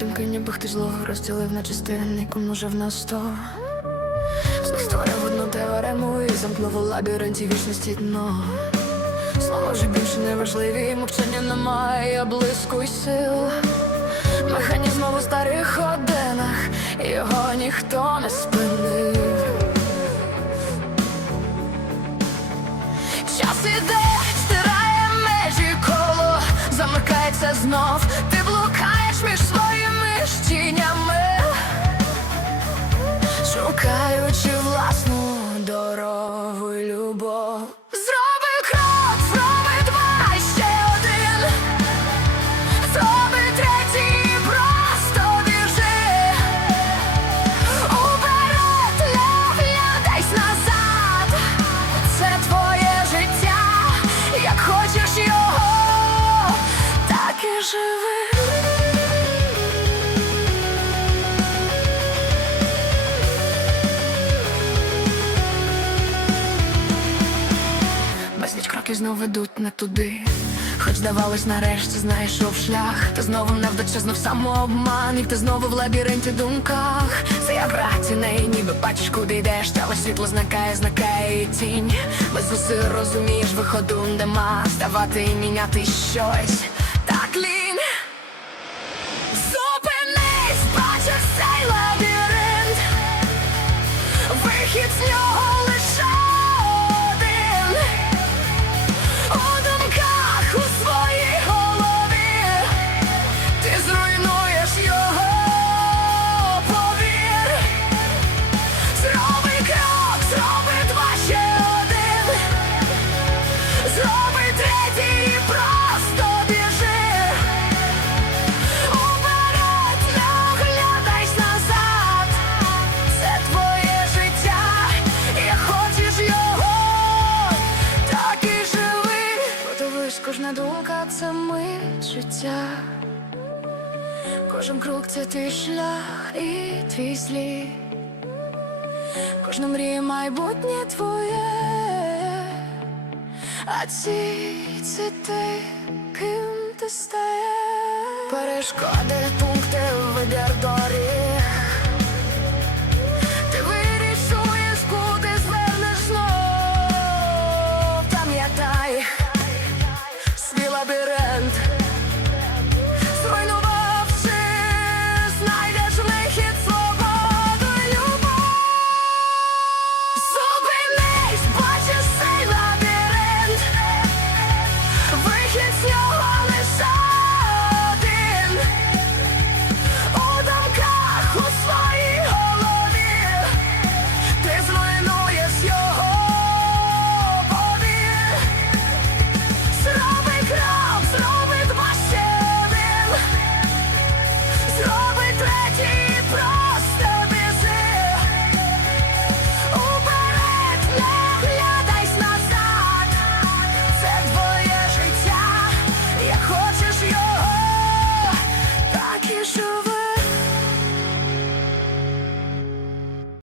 Думки, ніби хтось злого розділив на частини, помножив на сто. Створив одну теорему і замкнув у лабіринті вічності дно. Слова вже більше не важливі, мовчання немає блиску й сил. Механізм у старих годинах, його ніхто не спинив. Час іде, стирає межі коло, замикається знов. Шукаючи власну дорогу любов. Безліч кроків знов ведуть не туди. Хоч здавалось, нарешті знайшов шлях, та знову невдача, знов самообман, і ти знову в лабіринті думках. Це я браті неї, ніби бачиш, куди йдеш, але світло зникає, зникає і тінь. Без зусиль розумієш, виходу нема, ставати і міняти щось. Так лінь. Кожна думка це мить життя. Кожен крок це твій шлях і твій слід. Кожна мрія майбутнє твоє. А ці це ти, ким ти стаєш Перешкоди, пункти, вибір долі bere